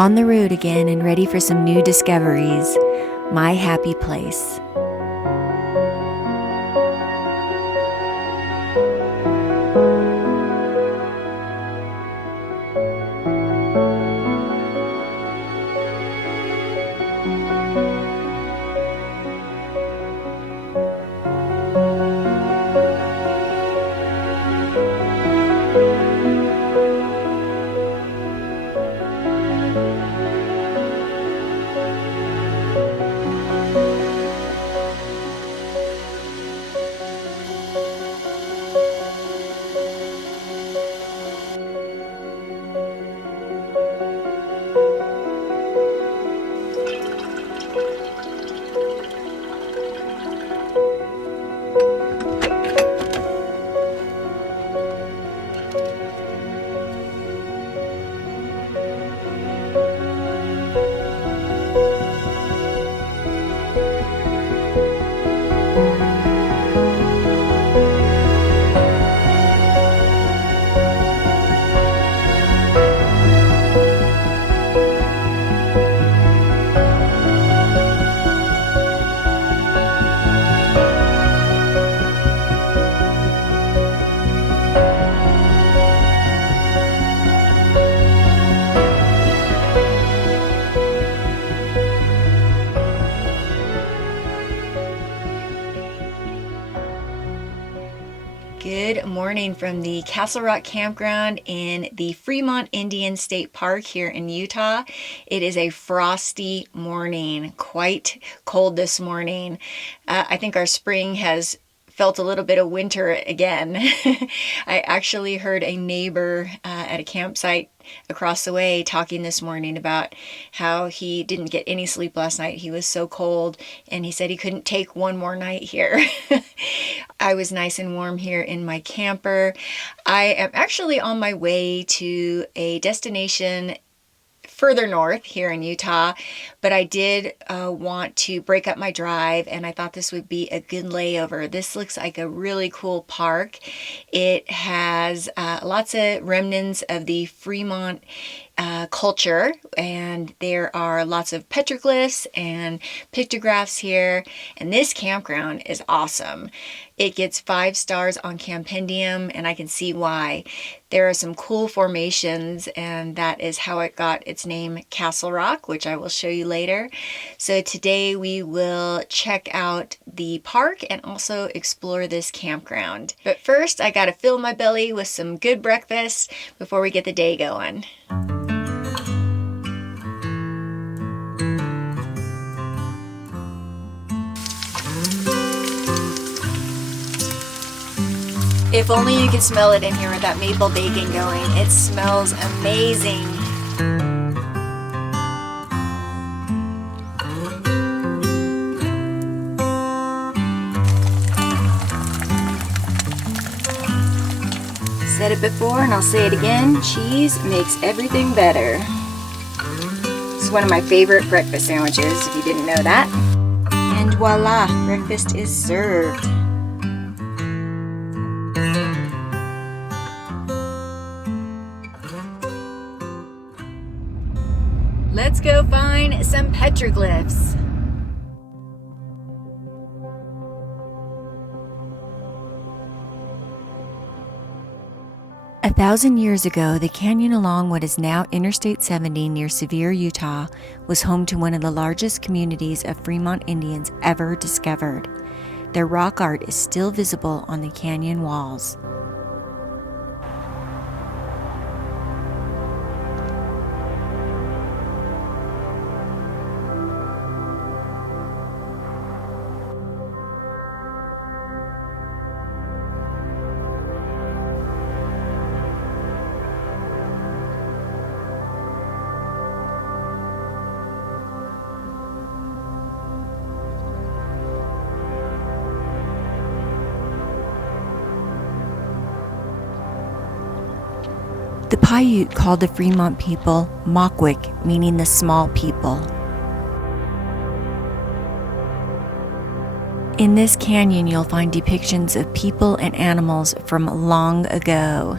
On the road again and ready for some new discoveries. My happy place. Good morning from the Castle Rock Campground in the Fremont Indian State Park here in Utah. It is a frosty morning, quite cold this morning. I think our spring has felt a little bit of winter again. I actually heard a neighbor at a campsite across the way talking this morning about how he didn't get any sleep last night. He was so cold, and he said he couldn't take one more night here. I was nice and warm here in my camper. I am actually on my way to a destination further north here in Utah, but I did want to break up my drive, and I thought this would be a good layover. This looks like a really cool park. It has lots of remnants of the Fremont culture, and there are lots of petroglyphs and pictographs here, and this campground is awesome. It gets 5 stars on Campendium, and I can see why. There are some cool formations, and that is how it got its name Castle Rock, which I will show you later. So today we will check out the park and also explore this campground. But first, I gotta fill my belly with some good breakfast before we get the day going. If only you could smell it in here with that maple bacon going. It smells amazing. Said it before and I'll say it again. Cheese makes everything better. It's one of my favorite breakfast sandwiches, if you didn't know that. And voila, breakfast is served. Let's go find some petroglyphs. A 1,000 years ago, the canyon along what is now Interstate 70 near Sevier, Utah, was home to one of the largest communities of Fremont Indians ever discovered. Their rock art is still visible on the canyon walls. The Paiute called the Fremont people Mokwik, meaning the small people. In this canyon, you'll find depictions of people and animals from long ago.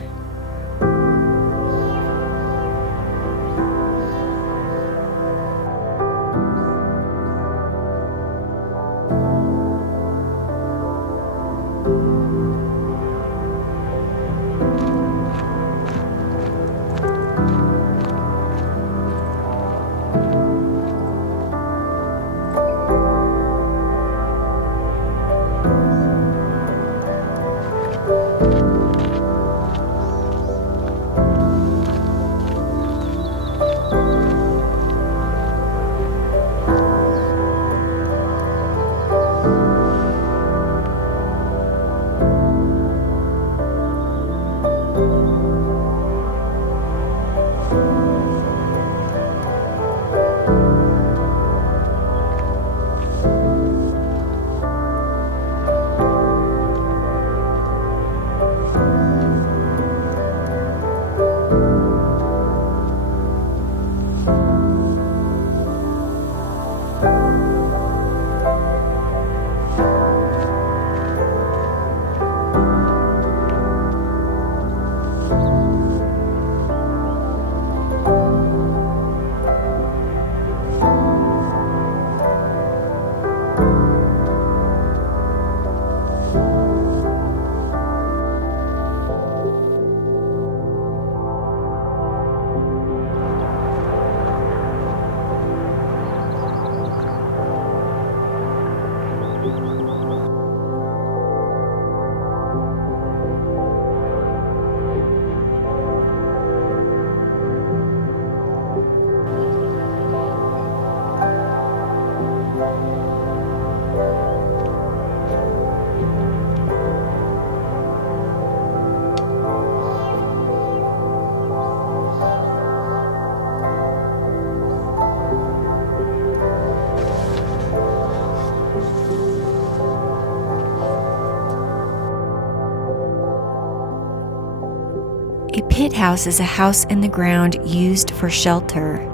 A pit house is a house in the ground used for shelter.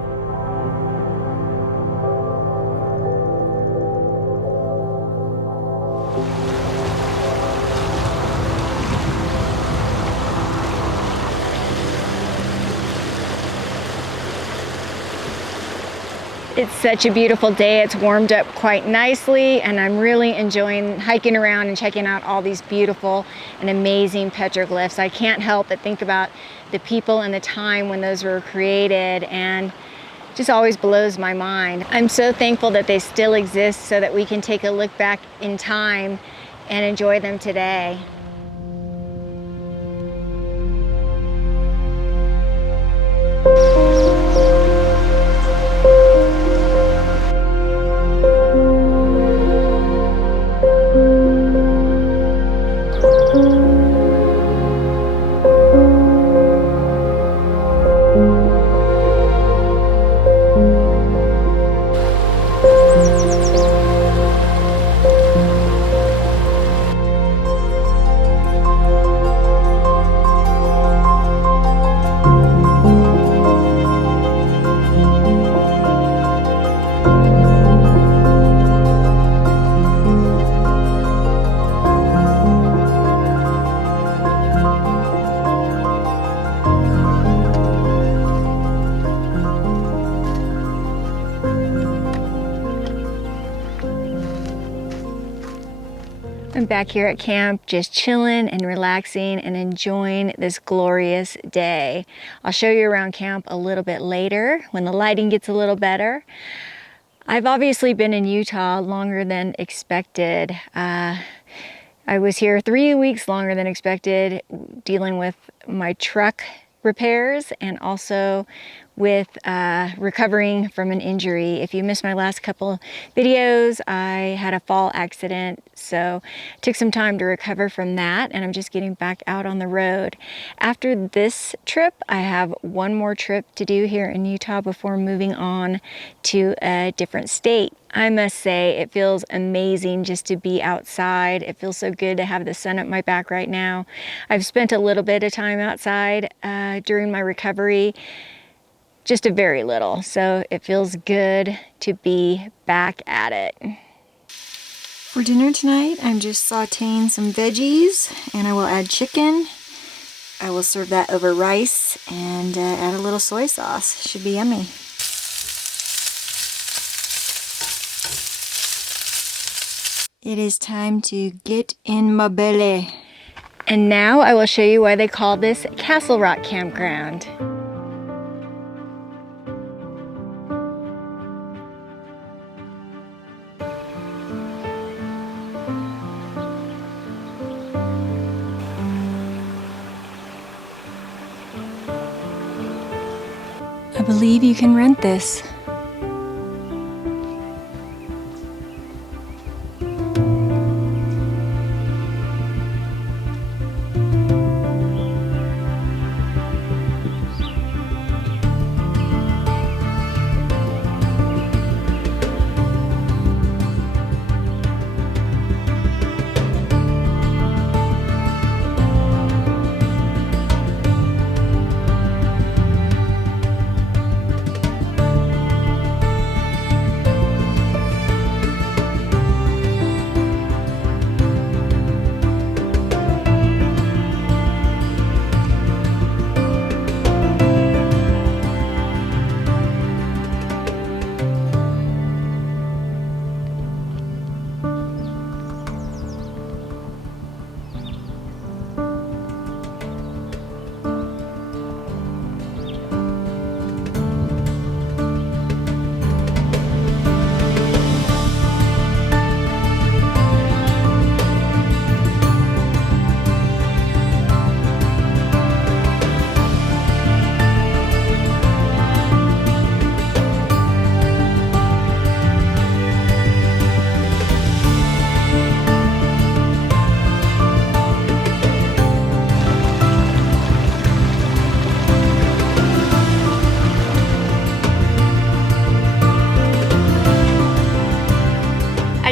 It's such a beautiful day. It's warmed up quite nicely, and I'm really enjoying hiking around and checking out all these beautiful and amazing petroglyphs. I can't help but think about the people and the time when those were created, and just always blows my mind. I'm so thankful that they still exist so that we can take a look back in time and enjoy them today. I'm back here at camp just chilling and relaxing and enjoying this glorious day. I'll show you around camp a little bit later when the lighting gets a little better. I've obviously been in Utah longer than expected. I was here 3 weeks longer than expected, dealing with my truck repairs and also with recovering from an injury. If you missed my last couple videos, I had a fall accident, so it took some time to recover from that, and I'm just getting back out on the road. After this trip, I have one more trip to do here in Utah before moving on to a different state. I must say, it feels amazing just to be outside. It feels so good to have the sun at my back right now. I've spent a little bit of time outside during my recovery, just a very little, so it feels good to be back at it. For dinner tonight, I'm just sauteing some veggies, and I will add chicken. I will serve that over rice and add a little soy sauce. Should be yummy. It is time to get in my belly. And now I will show you why they call this Castle Rock Campground. I believe you can rent this.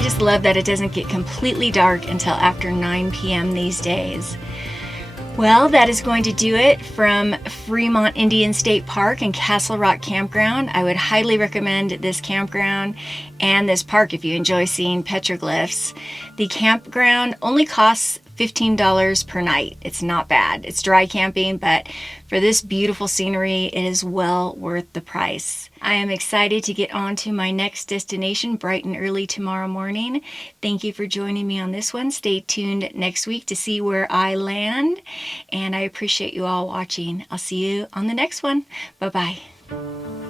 just love that it doesn't get completely dark until after 9 p.m. these days. Well, that is going to do it from Fremont Indian State Park and Castle Rock Campground. I would highly recommend this campground and this park if you enjoy seeing petroglyphs. The campground only costs $15 per night. It's not bad. It's dry camping, but for this beautiful scenery, it is well worth the price. I am excited to get on to my next destination bright and early tomorrow morning. Thank you for joining me on this one. Stay tuned next week to see where I land, and I appreciate you all watching. I'll see you on the next one. Bye-bye.